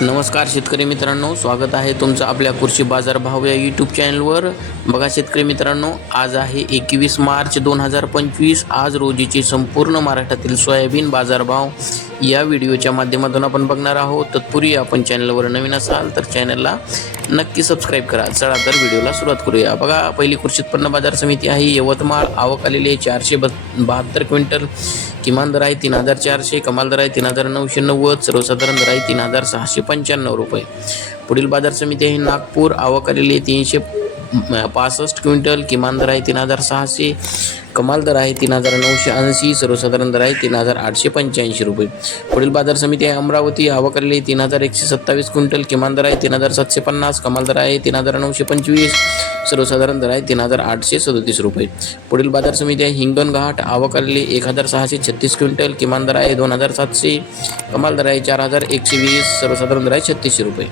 नमस्कार शेतकरी मित्रांनो स्वागत आहे तुमचं आपल्या कृषी बाजार भाव या यूट्यूब चॅनलवर बघा शेतकरी मित्रांनो आज आहे एकवीस मार्च दोन हजार पंचवीस. आज रोजीचे संपूर्ण महाराष्ट्रातील सोयाबीन बाजारभाव या व्हिडिओच्या माध्यमातून आपण बघणार आहोत. तत्पूर्वी आपण चॅनलवर नवीन असाल तर चॅनलला नक्की सबस्क्राईब करा. चला तर व्हिडिओला सुरुवात करूया. बघा पहिली कृषी उत्पन्न बाजार समिती आहे. यवतमाळ आवक आलेली आहे चारशे बहात्तर क्विंटल. किमान दर आहे तीन हजार चारशे कमाल दर आहे तीन हजार नऊशे नव्वद सर्वसाधारण दर आहे तीन हजार सहाशे पंच्याण्णव रुपये. पुढील बाजार समिती आहे नागपूर आवक आलेली आहे तीनशे पासष्ट क्विंटल किमान दर आहे तीन हजार सहाशे कमाल दर आहे तीन हजार नऊशे ऐंशी सर्वसाधारण दर आहे तीन हजार आठशे पंच्याऐंशी रुपये. पुढील बाजार समिती आहे अमरावती आवक तीन हजार एकशे सत्तावीस क्विंटल किमान दर आहे तीन हजार सातशे पन्नास कमाल दर आहे तीन हजार नऊशे पंचवीस सर्वसाधारण दर आहे तीन हजार आठशे सदतीस रुपये. पुढील बाजार समिती आहे हिंगणघाट घाट आलेली एक हजार सहाशे छत्तीस क्विंटल किमान दर आहे दोन हजार सातशे कमाल दर आहे चार हजार एकशे वीस सर्वसाधारण दर आहे छत्तीसशे रुपये.